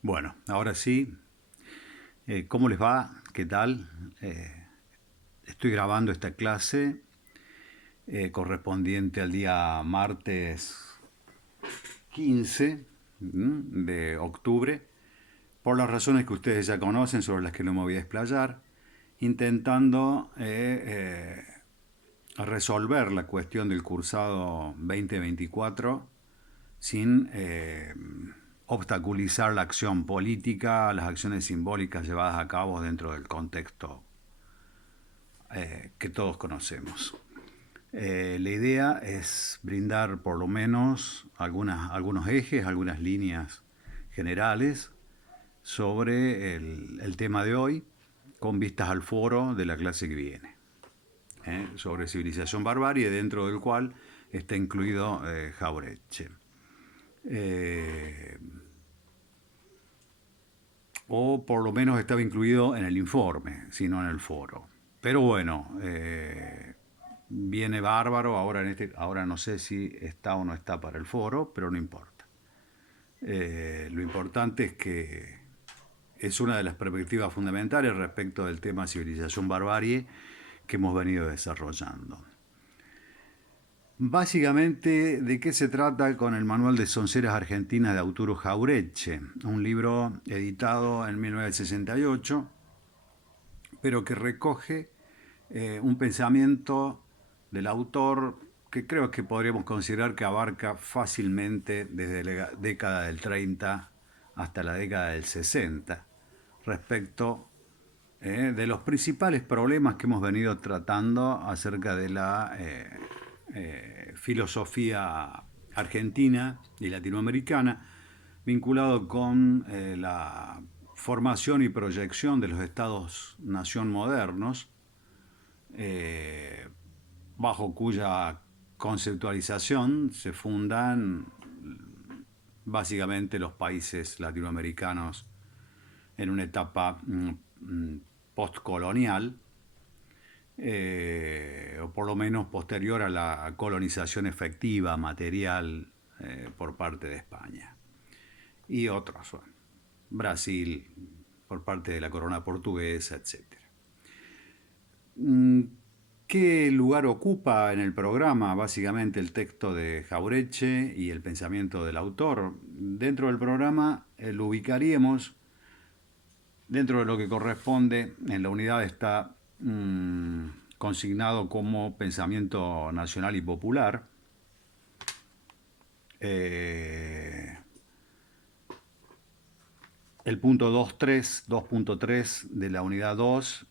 Bueno, ahora sí, ¿cómo les va? ¿Qué tal? Estoy grabando esta clase correspondiente al día martes 15 de octubre, por las razones que ustedes ya conocen, sobre las que no me voy a explayar, intentando resolver la cuestión del cursado 2024 sin obstaculizar la acción política, las acciones simbólicas llevadas a cabo dentro del contexto que todos conocemos. La idea es brindar por lo menos algunos ejes, algunas líneas generales sobre el tema de hoy, con vistas al foro de la clase que viene, sobre civilización barbarie, dentro del cual está incluido Jauretche. Eh, o por lo menos estaba incluido en el informe, sino en el foro. Pero bueno, viene bárbaro, ahora no sé si está o no está para el foro, pero no importa. Lo importante es que es una de las perspectivas fundamentales respecto del tema civilización-barbarie que hemos venido desarrollando. Básicamente, ¿de qué se trata con el Manual de Sonceras Argentinas de Arturo Jauretche? Un libro editado en 1968, pero que recoge un pensamiento del autor que creo que podríamos considerar que abarca fácilmente desde la década del 30 hasta la década del 60, respecto de los principales problemas que hemos venido tratando acerca de la filosofía argentina y latinoamericana, vinculado con la formación y proyección de los estados-nación modernos, eh, bajo cuya conceptualización se fundan básicamente los países latinoamericanos en una etapa postcolonial, o por lo menos posterior a la colonización efectiva, material, por parte de España. Y otros, bueno, Brasil, por parte de la corona portuguesa, etcétera. ¿Qué lugar ocupa en el programa básicamente el texto de Jauretche y el pensamiento del autor? Dentro del programa lo ubicaríamos dentro de lo que corresponde, en la unidad está consignado como pensamiento nacional y popular. Eh, el punto 2.3 de la unidad 2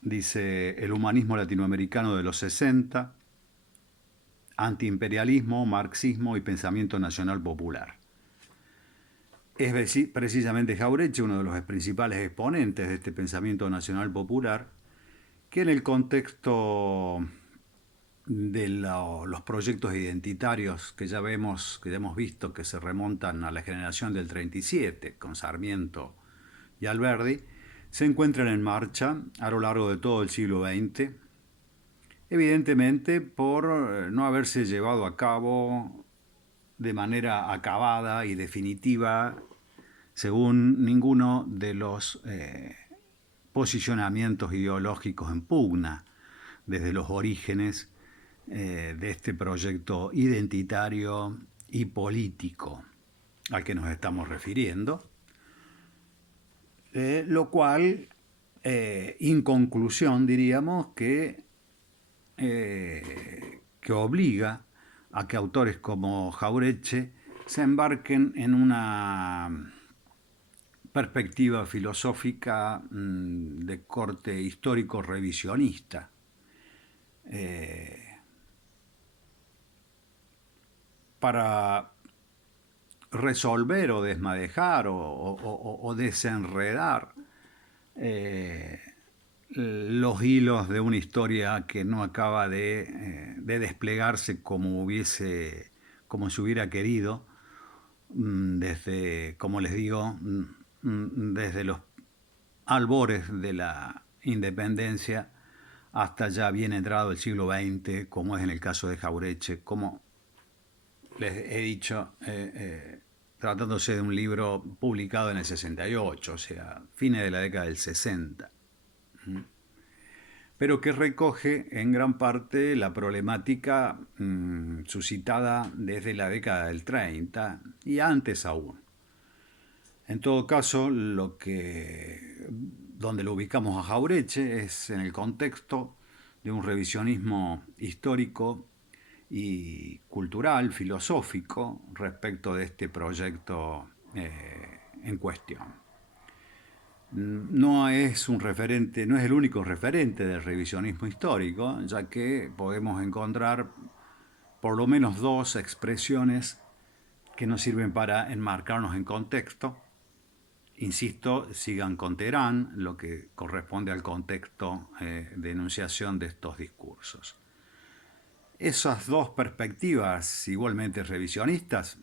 dice el humanismo latinoamericano de los 60, antiimperialismo, marxismo y pensamiento nacional popular. Es precisamente Jauretche uno de los principales exponentes de este pensamiento nacional popular, que en el contexto de los proyectos identitarios que ya vemos, que ya hemos visto, que se remontan a la generación del 37, con Sarmiento y Alberdi, se encuentran en marcha a lo largo de todo el siglo XX, evidentemente por no haberse llevado a cabo de manera acabada y definitiva, según ninguno de los posicionamientos ideológicos en pugna desde los orígenes de este proyecto identitario y político al que nos estamos refiriendo, lo cual, en conclusión, diríamos que obliga a que autores como Jauretche se embarquen en una perspectiva filosófica de corte histórico revisionista, eh, para resolver o desmadejar o desenredar eh, los hilos de una historia que no acaba de desplegarse como se hubiera querido, desde, como les digo, desde los albores de la independencia hasta ya bien entrado el siglo XX, como es en el caso de Jauretche, como les he dicho tratándose de un libro publicado en el 68, o sea, fines de la década del 60, pero que recoge en gran parte la problemática suscitada desde la década del 30 y antes aún. En todo caso, donde lo ubicamos a Jauretche es en el contexto de un revisionismo histórico y cultural, filosófico, respecto de este proyecto en cuestión. No es un referente, no es el único referente del revisionismo histórico, ya que podemos encontrar por lo menos dos expresiones que nos sirven para enmarcarnos en contexto. Insisto, sigan con Teherán, lo que corresponde al contexto de enunciación de estos discursos. Esas dos perspectivas igualmente revisionistas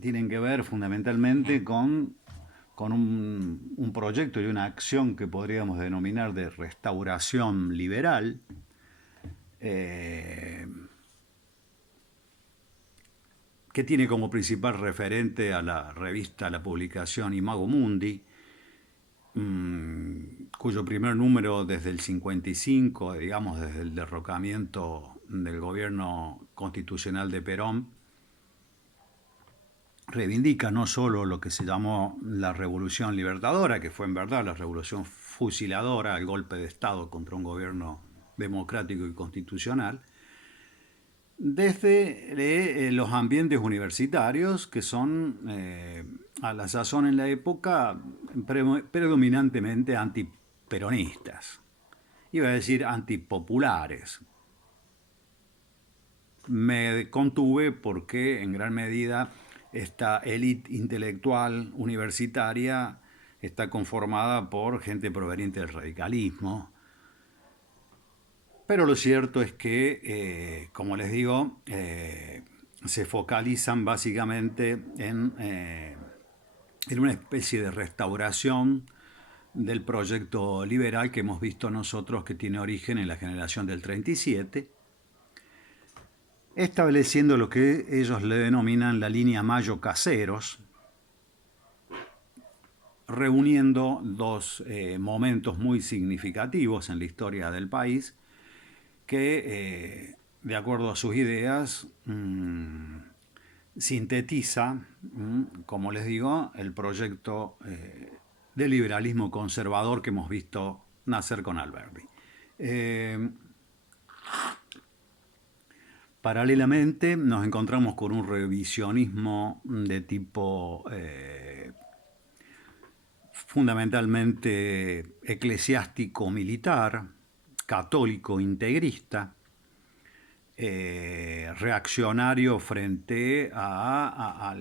tienen que ver fundamentalmente con un proyecto y una acción que podríamos denominar de restauración liberal, que tiene como principal referente a la revista, a la publicación Imago Mundi, cuyo primer número desde el 55, digamos desde el derrocamiento del gobierno constitucional de Perón, reivindica no solo lo que se llamó la Revolución Libertadora, que fue en verdad la revolución fusiladora, el golpe de Estado contra un gobierno democrático y constitucional, desde los ambientes universitarios, que son a la sazón en la época predominantemente antiperonistas, iba a decir antipopulares. Me contuve porque en gran medida esta élite intelectual universitaria está conformada por gente proveniente del radicalismo, pero lo cierto es que, como les digo, se focalizan básicamente en una especie de restauración del proyecto liberal que hemos visto nosotros, que tiene origen en la generación del 37, estableciendo lo que ellos le denominan la línea Mayo-Caseros, reuniendo dos momentos muy significativos en la historia del país, que, de acuerdo a sus ideas, sintetiza, como les digo, el proyecto de liberalismo conservador que hemos visto nacer con Alberti. Paralelamente nos encontramos con un revisionismo de tipo fundamentalmente eclesiástico-militar, católico integrista, reaccionario frente a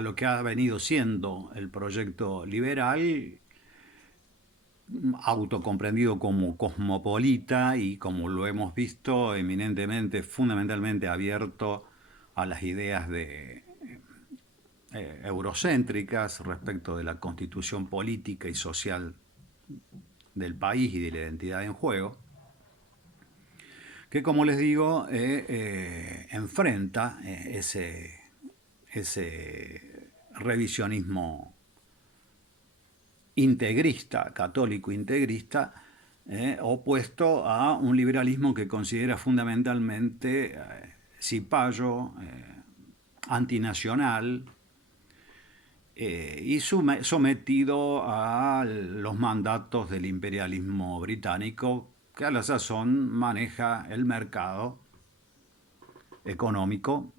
lo que ha venido siendo el proyecto liberal, autocomprendido como cosmopolita y, como lo hemos visto, eminentemente, fundamentalmente abierto a las ideas eurocéntricas respecto de la constitución política y social del país y de la identidad en juego, que, como les digo, enfrenta ese revisionismo integrista, católico integrista, opuesto a un liberalismo que considera fundamentalmente cipayo, antinacional, y sometido a los mandatos del imperialismo británico, que a la sazón maneja el mercado económico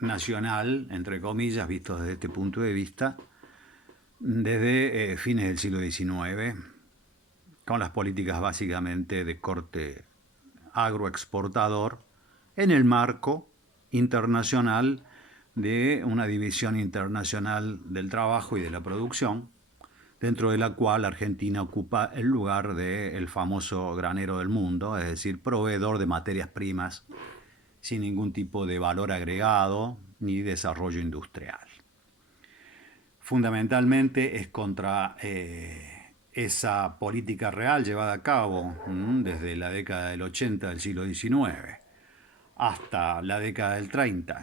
nacional, entre comillas, visto desde este punto de vista, desde fines del siglo XIX, con las políticas básicamente de corte agroexportador, en el marco internacional de una división internacional del trabajo y de la producción, dentro de la cual Argentina ocupa el lugar del famoso granero del mundo, es decir, proveedor de materias primas sin ningún tipo de valor agregado ni desarrollo industrial. Fundamentalmente es contra esa política real llevada a cabo desde la década del 80 del siglo XIX hasta la década del 30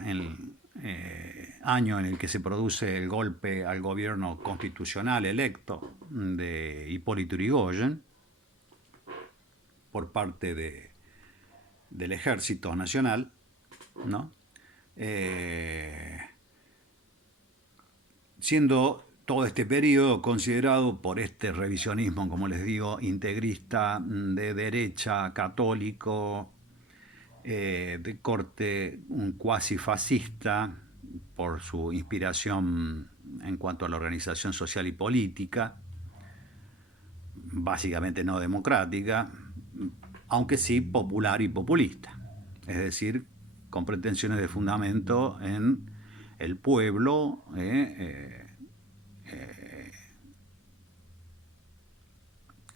año en el que se produce el golpe al gobierno constitucional electo de Hipólito Yrigoyen por parte del Ejército Nacional, ¿no? Siendo todo este periodo considerado por este revisionismo, como les digo, integrista, de derecha, católico, de corte cuasi fascista, por su inspiración en cuanto a la organización social y política, básicamente no democrática, aunque sí popular y populista, es decir, con pretensiones de fundamento en el pueblo,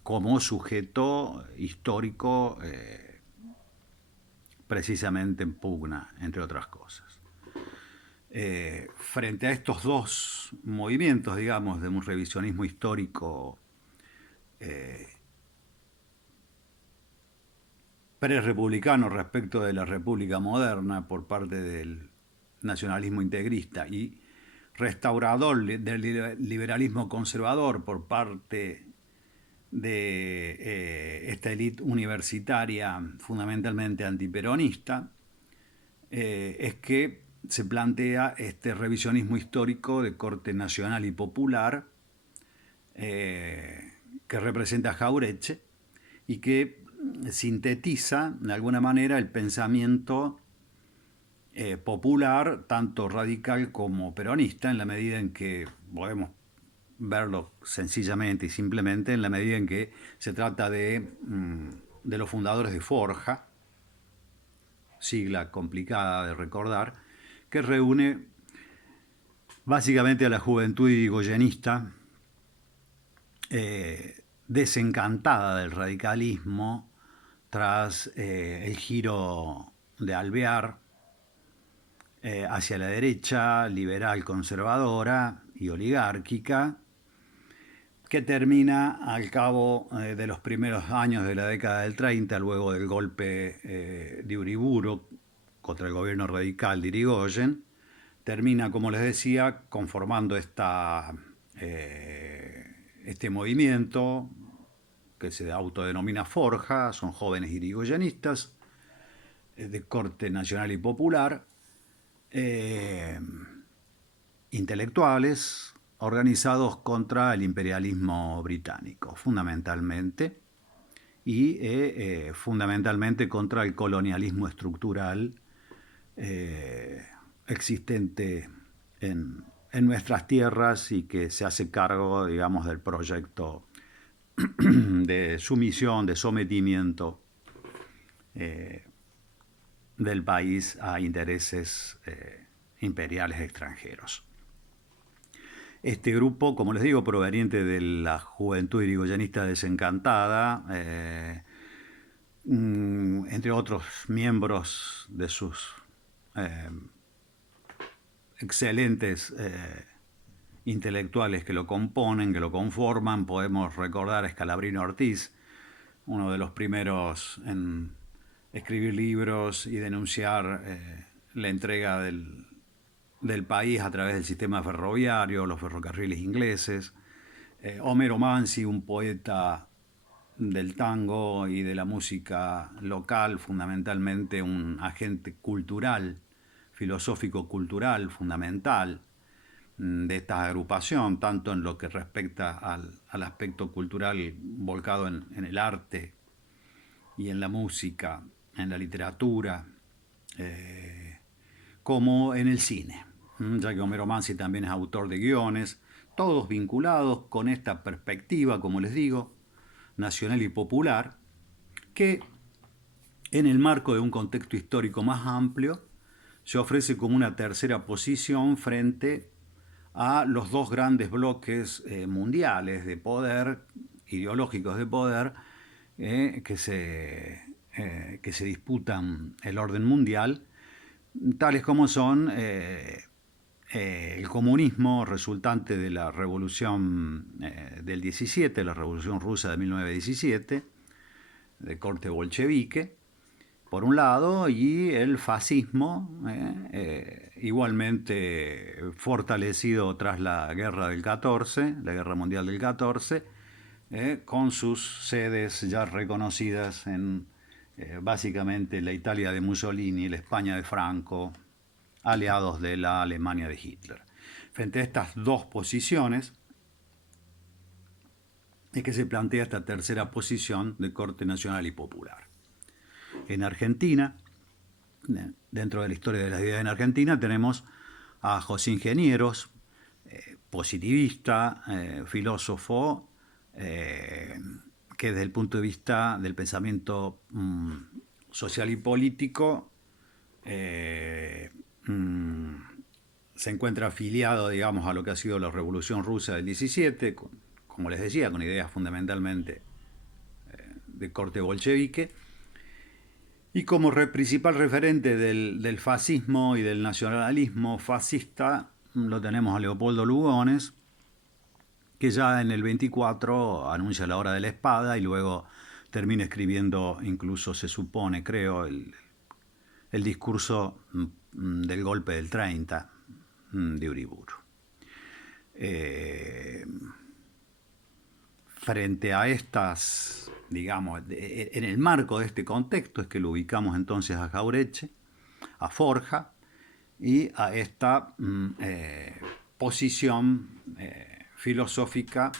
como sujeto histórico precisamente en pugna, entre otras cosas. Frente a estos dos movimientos, digamos, de un revisionismo histórico prerepublicano respecto de la República moderna por parte del nacionalismo integrista y restaurador del liberalismo conservador por parte de esta élite universitaria fundamentalmente antiperonista, es que se plantea este revisionismo histórico de corte nacional y popular que representa Jauretche y que sintetiza de alguna manera el pensamiento popular, tanto radical como peronista, en la medida en que podemos verlo sencillamente y simplemente en la medida en que se trata de los fundadores de Forja, sigla complicada de recordar, que reúne básicamente a la juventud irigoyenista desencantada del radicalismo tras el giro de Alvear hacia la derecha, liberal conservadora y oligárquica, que termina al cabo de los primeros años de la década del 30, luego del golpe de Uriburu contra el gobierno radical de Irigoyen, termina, como les decía, conformando este movimiento que se autodenomina Forja. Son jóvenes irigoyenistas de corte nacional y popular, intelectuales, organizados contra el imperialismo británico, fundamentalmente, y fundamentalmente contra el colonialismo estructural existente en nuestras tierras y que se hace cargo, digamos, del proyecto de sumisión, de sometimiento del país a intereses imperiales extranjeros. Este grupo, como les digo, proveniente de la juventud irigoyenista desencantada, entre otros miembros de sus excelentes intelectuales que lo componen, que lo conforman, podemos recordar a Scalabrino Ortiz, uno de los primeros en escribir libros y denunciar la entrega del país a través del sistema ferroviario, los ferrocarriles ingleses. Homero Mansi, un poeta del tango y de la música local, fundamentalmente un agente cultural, filosófico-cultural fundamental de esta agrupación, tanto en lo que respecta al aspecto cultural volcado en el arte y en la música, en la literatura, como en el cine, ya que Homero Mansi también es autor de guiones, todos vinculados con esta perspectiva, como les digo, nacional y popular, que en el marco de un contexto histórico más amplio se ofrece como una tercera posición frente a los dos grandes bloques mundiales de poder, ideológicos de poder, que se disputan el orden mundial, tales como son el comunismo resultante de la revolución del 17, la revolución rusa de 1917, de corte bolchevique, por un lado, y el fascismo igualmente fortalecido tras la guerra del 14, la guerra mundial del 14, con sus sedes ya reconocidas en básicamente la Italia de Mussolini, la España de Franco, aliados de la Alemania de Hitler. Frente a estas dos posiciones es que se plantea esta tercera posición de corte nacional y popular. En Argentina, dentro de la historia de las ideas en Argentina, tenemos a José Ingenieros, positivista, filósofo, que desde el punto de vista del pensamiento social y político se encuentra afiliado, digamos, a lo que ha sido la Revolución Rusa del 17, como les decía, con ideas fundamentalmente de corte bolchevique, y como principal referente del fascismo y del nacionalismo fascista lo tenemos a Leopoldo Lugones, que ya en el 24 anuncia la hora de la espada y luego termina escribiendo, incluso se supone, creo, el discurso del golpe del 30 de Uriburu. Frente a estas, digamos, en el marco de este contexto es que lo ubicamos entonces a Jauretche, a Forja y a esta posición filosófica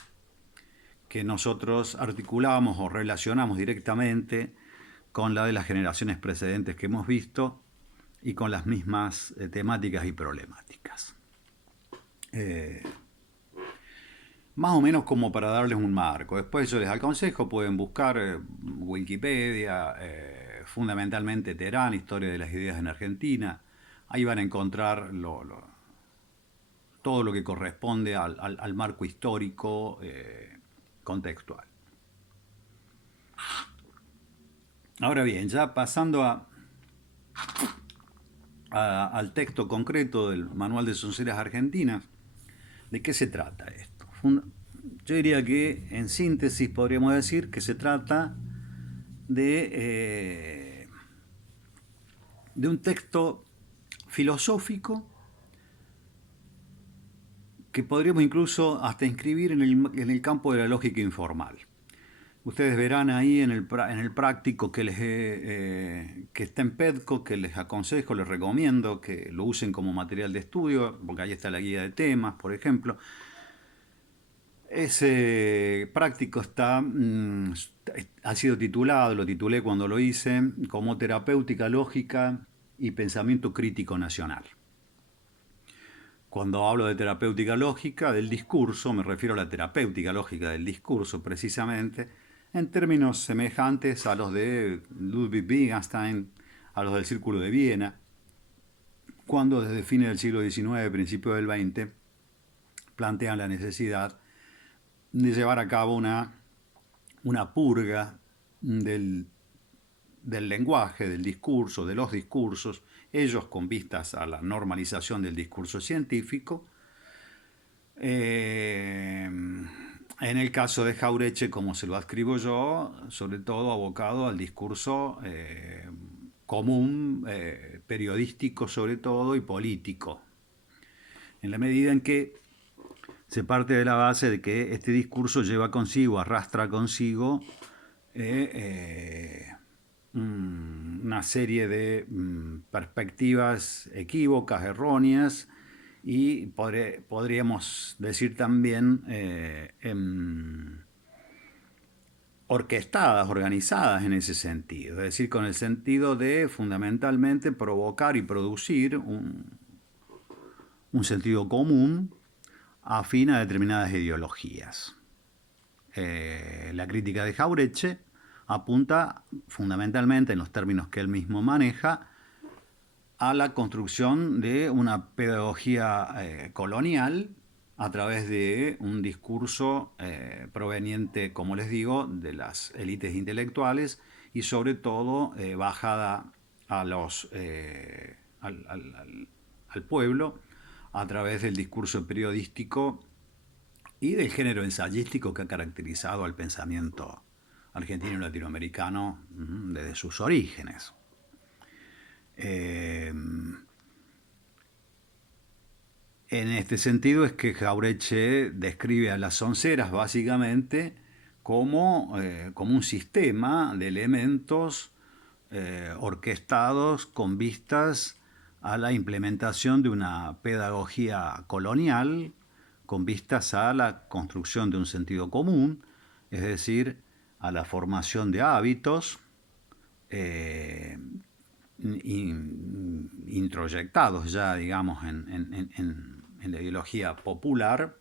que nosotros articulamos o relacionamos directamente con la de las generaciones precedentes que hemos visto y con las mismas temáticas y problemáticas. Más o menos como para darles un marco. Después yo les aconsejo, pueden buscar Wikipedia, fundamentalmente Terán, Historia de las Ideas en Argentina. Ahí van a encontrar todo lo que corresponde al marco histórico contextual. Ahora bien, ya pasando al texto concreto del Manual de Sonceras Argentinas, ¿de qué se trata esto? Yo diría que, en síntesis, podríamos decir que se trata de un texto filosófico que podríamos incluso hasta inscribir en el campo de la lógica informal. Ustedes verán ahí en el práctico que está en PEDCO, que les aconsejo, les recomiendo que lo usen como material de estudio, porque ahí está la guía de temas, por ejemplo. Ese práctico ha sido titulado, lo titulé cuando lo hice, como Terapéutica Lógica y Pensamiento Crítico Nacional. Cuando hablo de terapéutica lógica del discurso, me refiero a la terapéutica lógica del discurso precisamente, en términos semejantes a los de Ludwig Wittgenstein, a los del Círculo de Viena, cuando desde fines del siglo XIX, principio del XX, plantean la necesidad de llevar a cabo una purga del lenguaje, del discurso, de los discursos, ellos con vistas a la normalización del discurso científico. En el caso de Jauretche, como se lo adscribo yo, sobre todo abocado al discurso común, periodístico sobre todo, y político. En la medida en que se parte de la base de que este discurso lleva consigo, arrastra consigo una serie de perspectivas equívocas, erróneas, y podríamos decir también orquestadas, organizadas en ese sentido, es decir, con el sentido de fundamentalmente provocar y producir un sentido común afín a determinadas ideologías. La crítica de Jauretche apunta fundamentalmente, en los términos que él mismo maneja, a la construcción de una pedagogía colonial a través de un discurso proveniente, como les digo, de las élites intelectuales y sobre todo bajada a al pueblo a través del discurso periodístico y del género ensayístico que ha caracterizado al pensamiento argentino y latinoamericano desde sus orígenes. En este sentido es que Jauretche describe a las sonceras básicamente como un sistema de elementos orquestados con vistas a la implementación de una pedagogía colonial, con vistas a la construcción de un sentido común, es decir, a la formación de hábitos eh, introyectados ya, digamos, en la ideología popular,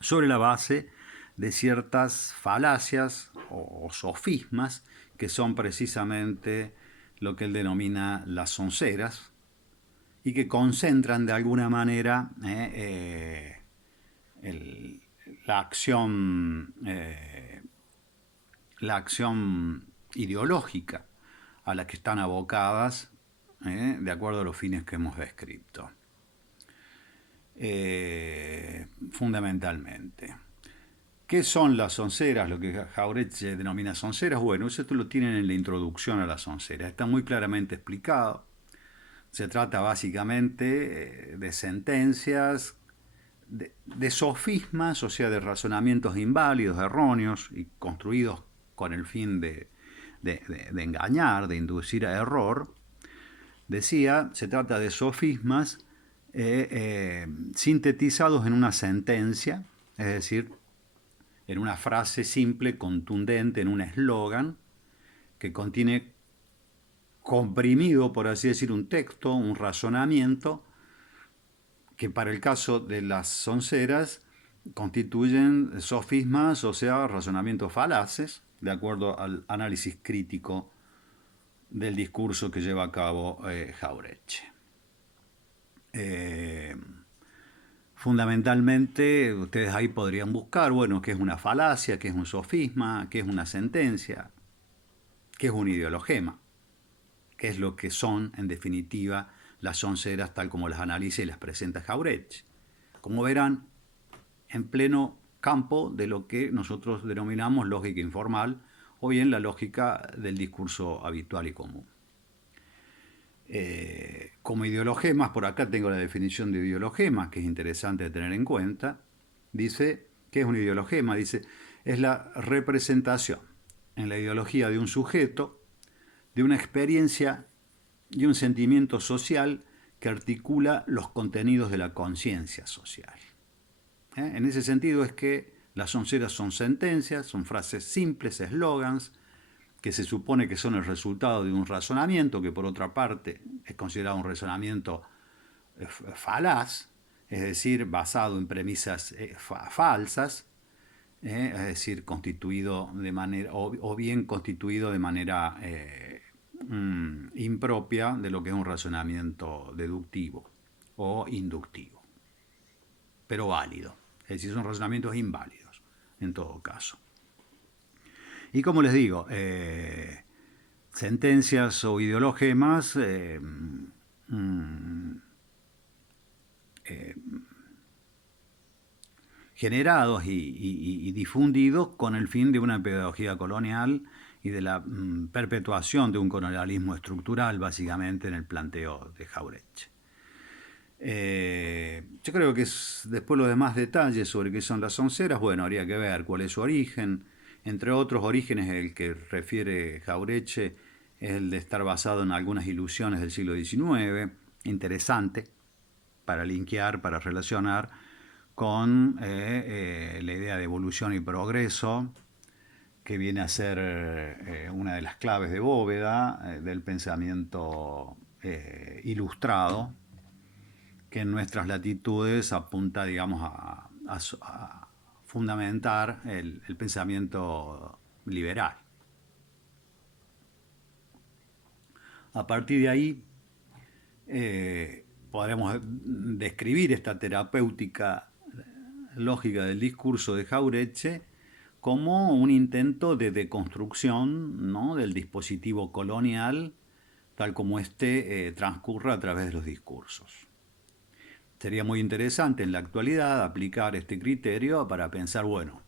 sobre la base de ciertas falacias o sofismas que son precisamente lo que él denomina las sonceras y que concentran de alguna manera el- la acción la acción ideológica a la que están abocadas de acuerdo a los fines que hemos descrito. Fundamentalmente. ¿Qué son las sonceras? Lo que Jauretche denomina sonceras. Bueno, eso lo tienen en la introducción a las sonceras. Está muy claramente explicado. Se trata básicamente de sentencias, de sofismas, o sea, de razonamientos inválidos, erróneos y construidos con el fin de engañar, de inducir a error. Decía, se trata de sofismas sintetizados en una sentencia, es decir, en una frase simple, contundente, en un eslogan que contiene comprimido, por así decir, un texto, un razonamiento, que para el caso de las sonceras constituyen sofismas, o sea, razonamientos falaces, de acuerdo al análisis crítico del discurso que lleva a cabo Jauretche. Eh, Fundamentalmente, ustedes ahí podrían buscar, bueno, qué es una falacia, qué es un sofisma, qué es una sentencia, qué es un ideologema, qué es lo que son, en definitiva, las sonceras tal como las analiza y las presenta Jauretche. Como verán, en pleno campo de lo que nosotros denominamos lógica informal o bien la lógica del discurso habitual y común. Como ideologemas, por acá tengo la definición de ideologema, que es interesante de tener en cuenta. Dice, ¿qué es un ideologema? Dice, es la representación en la ideología de un sujeto, de una experiencia y un sentimiento social que articula los contenidos de la conciencia social. En ese sentido es que las sonceras son sentencias, son frases simples, eslogans, que se supone que son el resultado de un razonamiento, que por otra parte es considerado un razonamiento falaz, es decir, basado en premisas falsas, es decir, constituido de manera, o bien constituido de manera impropia de lo que es un razonamiento deductivo o inductivo, pero válido. Es decir, son razonamientos inválidos, en todo caso. Y como les digo, sentencias o ideologemas generados y difundidos con el fin de una pedagogía colonial y de la perpetuación de un colonialismo estructural, básicamente en el planteo de Jauretche. Yo creo que después los demás detalles sobre qué son las onceras, bueno, habría que ver cuál es su origen. Entre otros orígenes, el que refiere Jauretche es el de estar basado en algunas ilusiones del siglo XIX, interesante para linkear, para relacionar con la idea de evolución y progreso, que viene a ser una de las claves de bóveda del pensamiento ilustrado, que en nuestras latitudes apunta, digamos, a fundamentar el pensamiento liberal. A partir de ahí podremos describir esta terapéutica lógica del discurso de Jauretche como un intento de deconstrucción, ¿no?, del dispositivo colonial tal como éste transcurre a través de los discursos. Sería muy interesante en la actualidad aplicar este criterio para pensar, bueno,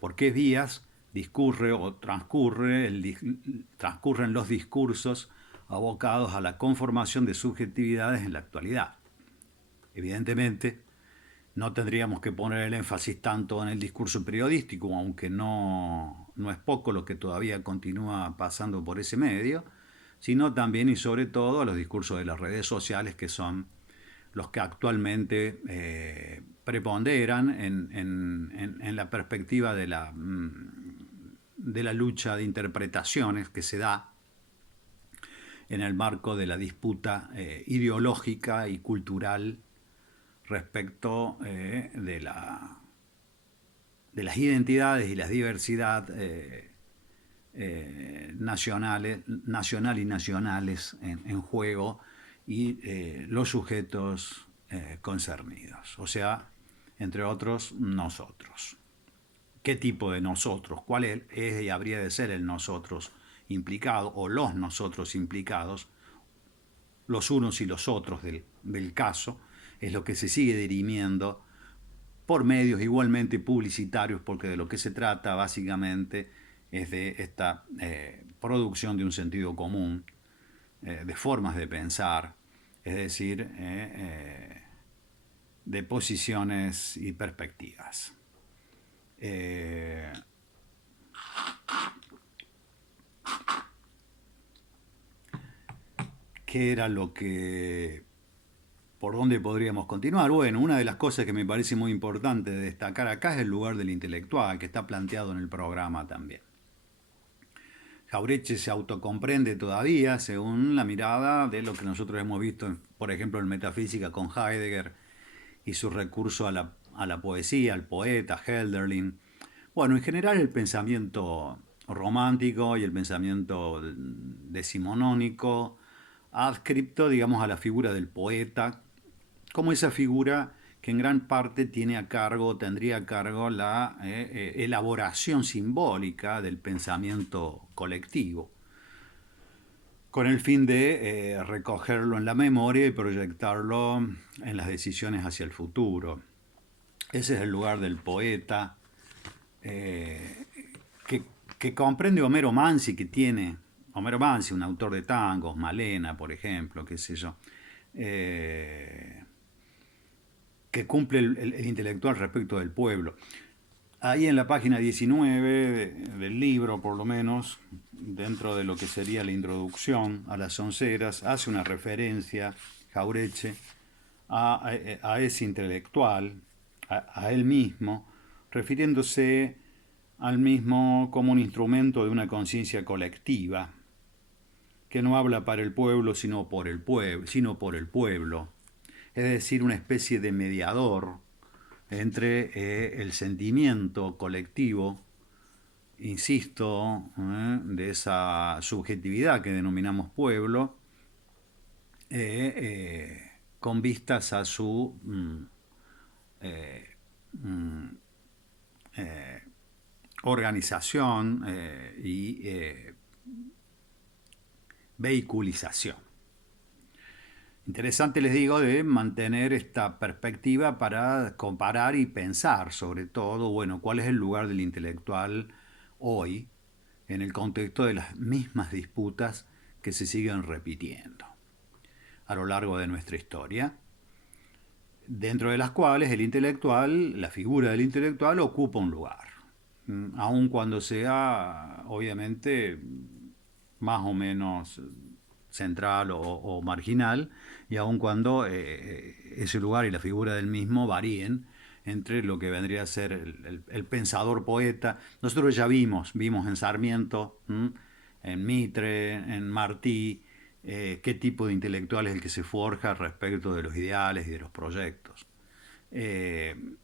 por qué vías discurre o transcurren los discursos abocados a la conformación de subjetividades en la actualidad. Evidentemente, no tendríamos que poner el énfasis tanto en el discurso periodístico, aunque no es poco lo que todavía continúa pasando por ese medio, sino también y sobre todo a los discursos de las redes sociales, que son los que actualmente preponderan en la perspectiva de la lucha de interpretaciones que se da en el marco de la disputa ideológica y cultural respecto de las identidades y la diversidad nacional y nacionales en juego, y los sujetos concernidos, o sea, entre otros, nosotros. ¿Qué tipo de nosotros? ¿Cuál es y habría de ser el nosotros implicado, o los nosotros implicados, los unos y los otros del caso? Es lo que se sigue dirimiendo por medios igualmente publicitarios, porque de lo que se trata básicamente es de esta producción de un sentido común, de formas de pensar, es decir, de posiciones y perspectivas. ¿Qué era lo que... ¿Por dónde podríamos continuar? Bueno, una de las cosas que me parece muy importante destacar acá es el lugar del intelectual, que está planteado en el programa también. Jauretche se autocomprende todavía según la mirada de lo que nosotros hemos visto, por ejemplo, en Metafísica con Heidegger y su recurso a la poesía, al poeta, Hölderlin. Bueno, en general el pensamiento romántico y el pensamiento decimonónico adscripto, digamos, a la figura del poeta, como esa figura que en gran parte tendría a cargo la elaboración simbólica del pensamiento colectivo, con el fin de recogerlo en la memoria y proyectarlo en las decisiones hacia el futuro. Ese es el lugar del poeta, que comprende Homero Mansi, Homero Mansi, un autor de tangos, Malena, por ejemplo, qué sé yo, que cumple el intelectual respecto del pueblo. Ahí en la página 19 del libro, por lo menos, dentro de lo que sería la introducción a las onceras, hace una referencia, Jauretche, a ese intelectual, a él mismo, refiriéndose al mismo como un instrumento de una conciencia colectiva, que no habla para el pueblo, sino por el pueblo. Es decir, una especie de mediador entre el sentimiento colectivo, insisto, de esa subjetividad que denominamos pueblo, con vistas a su organización y vehiculización. Interesante, les digo, de mantener esta perspectiva para comparar y pensar, sobre todo, bueno, cuál es el lugar del intelectual hoy en el contexto de las mismas disputas que se siguen repitiendo a lo largo de nuestra historia, dentro de las cuales el intelectual, la figura del intelectual, ocupa un lugar, aun cuando sea, obviamente, más o menos central o marginal, y aun cuando ese lugar y la figura del mismo varíen entre lo que vendría a ser el pensador poeta. Nosotros ya vimos en Sarmiento, en Mitre, en Martí, qué tipo de intelectual es el que se forja respecto de los ideales y de los proyectos. El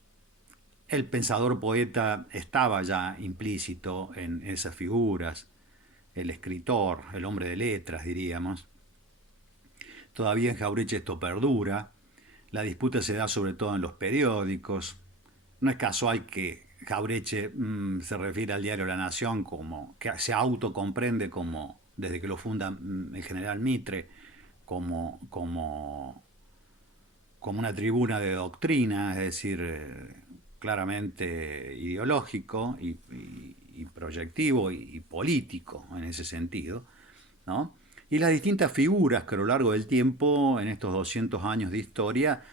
pensador poeta estaba ya implícito en esas figuras, el escritor, el hombre de letras, diríamos. Todavía en Jauretche esto perdura. La disputa se da sobre todo en los periódicos. No es casual que Jauretche se refiere al diario La Nación, como que se autocomprende como, desde que lo funda el general Mitre, como una tribuna de doctrina, es decir, claramente ideológico y proyectivo y político en ese sentido, ¿no? Y las distintas figuras que a lo largo del tiempo, en estos 200 años de historia,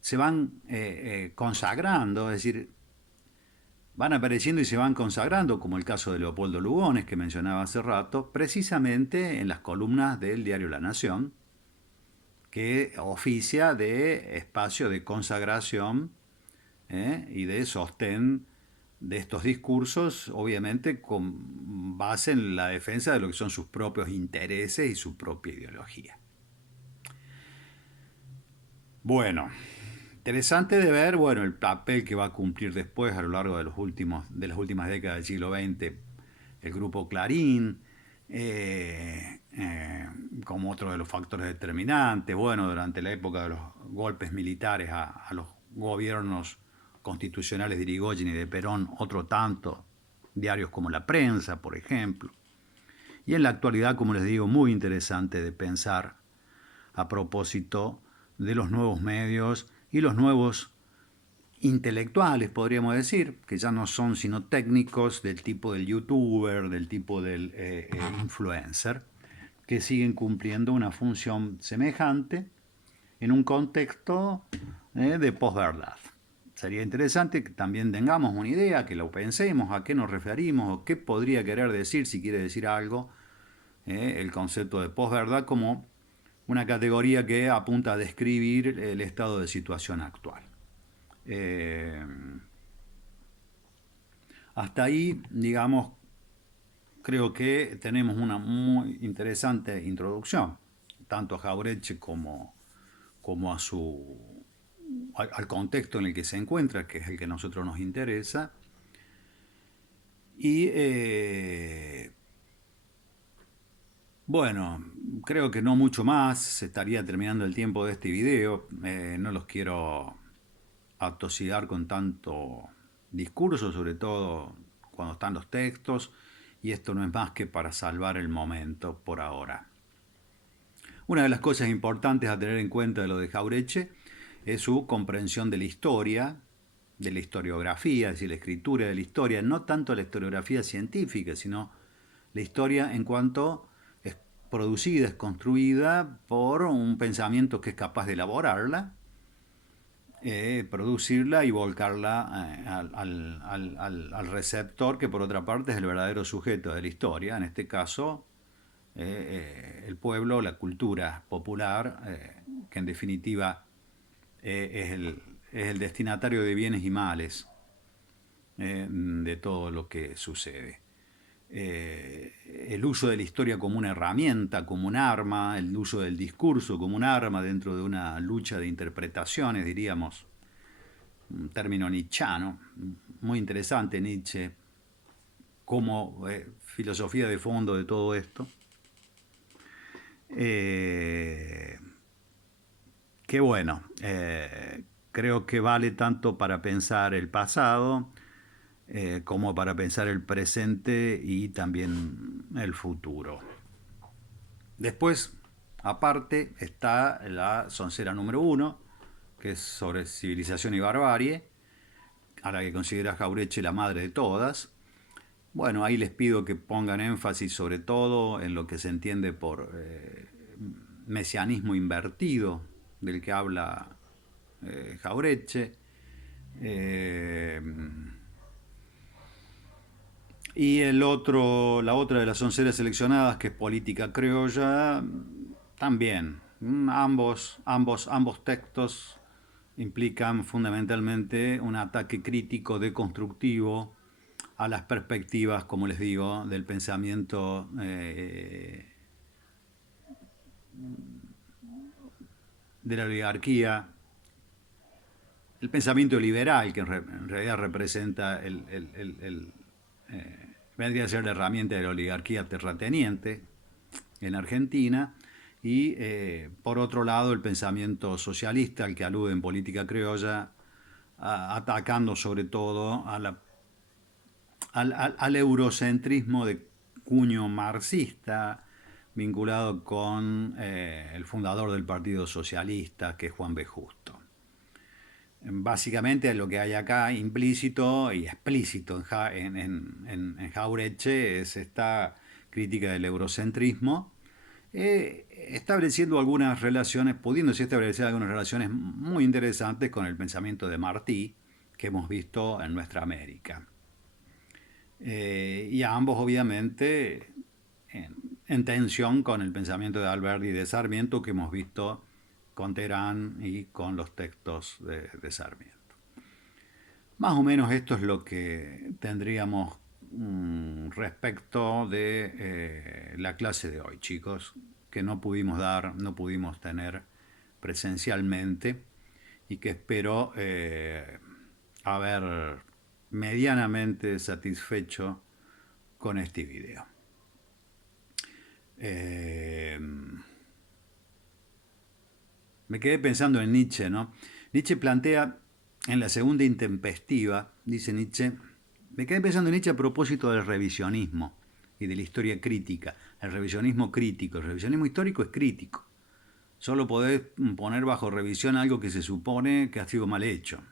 se van consagrando, es decir, van apareciendo y se van consagrando, como el caso de Leopoldo Lugones, que mencionaba hace rato, precisamente en las columnas del diario La Nación, que oficia de espacio de consagración y de sostén de estos discursos, obviamente con base en la defensa de lo que son sus propios intereses y su propia ideología. Bueno, interesante de ver, bueno, el papel que va a cumplir después a lo largo de las últimas décadas del siglo XX el grupo Clarín, como otro de los factores determinantes. Bueno, durante la época de los golpes militares a los gobiernos constitucionales de Irigoyen y de Perón, otro tanto, diarios como La Prensa, por ejemplo. Y en la actualidad, como les digo, muy interesante de pensar a propósito de los nuevos medios y los nuevos intelectuales, podríamos decir, que ya no son sino técnicos del tipo del youtuber, del tipo del influencer, que siguen cumpliendo una función semejante en un contexto de posverdad. Sería interesante que también tengamos una idea, que lo pensemos, a qué nos referimos o qué podría querer decir, si quiere decir algo, el concepto de posverdad como una categoría que apunta a describir el estado de situación actual. Eh, Hasta ahí, digamos, creo que tenemos una muy interesante introducción, tanto a Jauretche como al contexto en el que se encuentra, que es el que a nosotros nos interesa. Y bueno, creo que no mucho más, se estaría terminando el tiempo de este video, no los quiero atosigar con tanto discurso, sobre todo cuando están los textos, y esto no es más que para salvar el momento por ahora. Una de las cosas importantes a tener en cuenta de lo de Jauretche es su comprensión de la historia, de la historiografía, es decir, la escritura de la historia, no tanto la historiografía científica, sino la historia en cuanto es producida, es construida por un pensamiento que es capaz de elaborarla, producirla y volcarla al receptor, que por otra parte es el verdadero sujeto de la historia, en este caso el pueblo, la cultura popular, que en definitiva es el destinatario de bienes y males de todo lo que sucede. El uso de la historia como una herramienta, como un arma, el uso del discurso como un arma dentro de una lucha de interpretaciones, diríamos, un término nietzscheano, muy interesante Nietzsche, como filosofía de fondo de todo esto. Que bueno, creo que vale tanto para pensar el pasado como para pensar el presente y también el futuro. Después, aparte, está la soncera número 1, que es sobre civilización y barbarie, a la que considera Jauretche la madre de todas. Bueno, ahí les pido que pongan énfasis sobre todo en lo que se entiende por mesianismo invertido, del que habla Jauretche. Y la otra de las onceras seleccionadas, que es política criolla, también. Ambos textos implican fundamentalmente un ataque crítico, deconstructivo a las perspectivas, como les digo, del pensamiento de la oligarquía, el pensamiento liberal, que en realidad representa vendría a ser la herramienta de la oligarquía terrateniente en Argentina, y por otro lado el pensamiento socialista al que alude en política criolla, atacando sobre todo al eurocentrismo de cuño marxista vinculado con el fundador del Partido Socialista, que es Juan B. Justo. Básicamente lo que hay acá implícito y explícito en Jauretche es esta crítica del eurocentrismo estableciendo algunas relaciones, pudiéndose establecer algunas relaciones muy interesantes con el pensamiento de Martí que hemos visto en nuestra América. Y ambos obviamente en tensión con el pensamiento de Alberti y de Sarmiento que hemos visto con Terán y con los textos de Sarmiento. Más o menos esto es lo que tendríamos respecto de la clase de hoy, chicos, que no pudimos dar, no pudimos tener presencialmente y que espero haber medianamente satisfecho con este video. Me quedé pensando en Nietzsche, ¿no? Nietzsche plantea en la segunda intempestiva, dice Nietzsche, me quedé pensando en Nietzsche a propósito del revisionismo y de la historia crítica. El revisionismo crítico, el revisionismo histórico es crítico. Solo podés poner bajo revisión algo que se supone que ha sido mal hecho.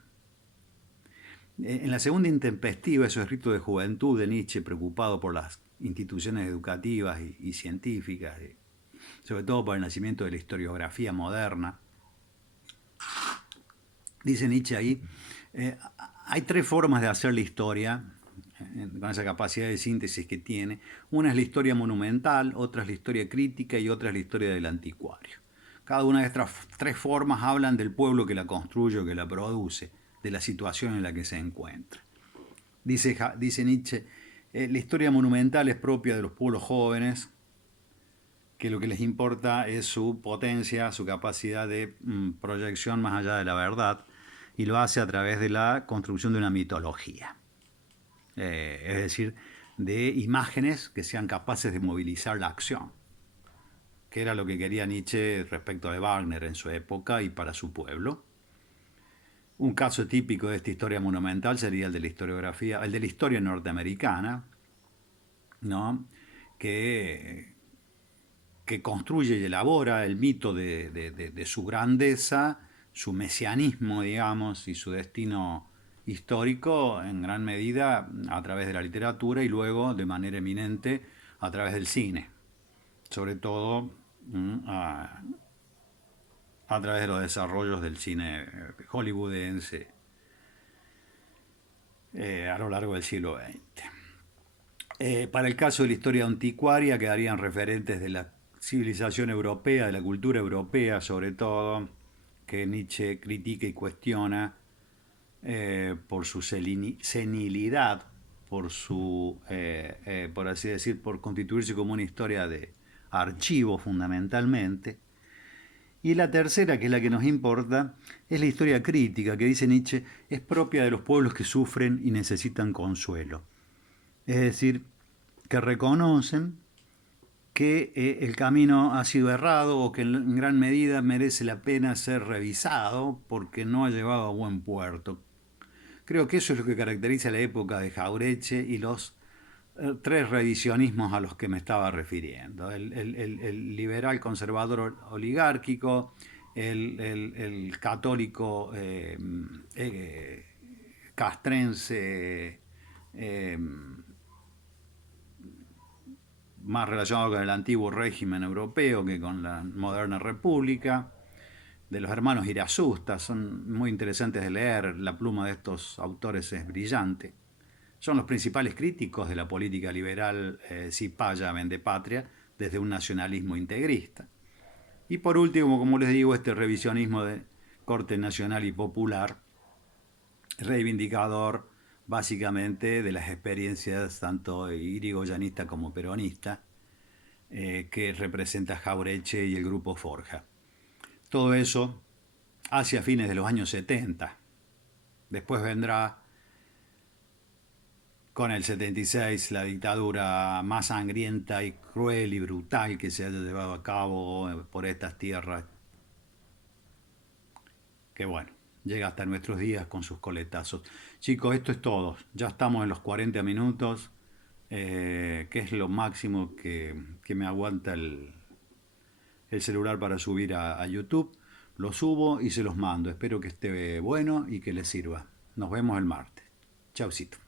En la segunda intempestiva, esos escritos de juventud de Nietzsche, preocupado por las instituciones educativas y científicas, sobre todo por el nacimiento de la historiografía moderna, dice Nietzsche ahí, hay tres formas de hacer la historia, con esa capacidad de síntesis que tiene. Una es la historia monumental, otra es la historia crítica y otra es la historia del anticuario. Cada una de estas tres formas hablan del pueblo que la construye o que la produce, de la situación en la que se encuentra. Dice Nietzsche, la historia monumental es propia de los pueblos jóvenes, que lo que les importa es su potencia, su capacidad de proyección más allá de la verdad, y lo hace a través de la construcción de una mitología. Es decir, de imágenes que sean capaces de movilizar la acción, que era lo que quería Nietzsche respecto de Wagner en su época y para su pueblo. Un caso típico de esta historia monumental sería el de la historiografía, el de la historia norteamericana, ¿no? que construye y elabora el mito de su grandeza, su mesianismo, digamos, y su destino histórico en gran medida a través de la literatura y luego de manera eminente a través del cine, sobre todo a través de los desarrollos del cine hollywoodense a lo largo del siglo XX. Para el caso de la historia anticuaria quedarían referentes de la civilización europea, de la cultura europea sobre todo, que Nietzsche critica y cuestiona por su senilidad, por su, por así decir, por constituirse como una historia de archivo fundamentalmente. Y la tercera, que es la que nos importa, es la historia crítica, que dice Nietzsche, es propia de los pueblos que sufren y necesitan consuelo. Es decir, que reconocen que el camino ha sido errado o que en gran medida merece la pena ser revisado porque no ha llevado a buen puerto. Creo que eso es lo que caracteriza la época de Jauretche y los tres revisionismos a los que me estaba refiriendo. El liberal conservador oligárquico, el católico castrense más relacionado con el antiguo régimen europeo que con la moderna república, de los hermanos Irazusta, son muy interesantes de leer, la pluma de estos autores es brillante. Son los principales críticos de la política liberal cipaya vendepatria desde un nacionalismo integrista. Y por último, como les digo, este revisionismo de corte nacional y popular, reivindicador básicamente de las experiencias tanto irigoyenista como peronista que representa Jauretche y el grupo Forja. Todo eso hacia fines de los años 70. Después vendrá con el 76 la dictadura más sangrienta y cruel y brutal que se haya llevado a cabo por estas tierras, que bueno, llega hasta nuestros días con sus coletazos. Chicos, esto es todo. Ya estamos en los 40 minutos, que es lo máximo que me aguanta el celular para subir a YouTube. Lo subo y se los mando. Espero que esté bueno y que les sirva. Nos vemos el martes. Chaucito.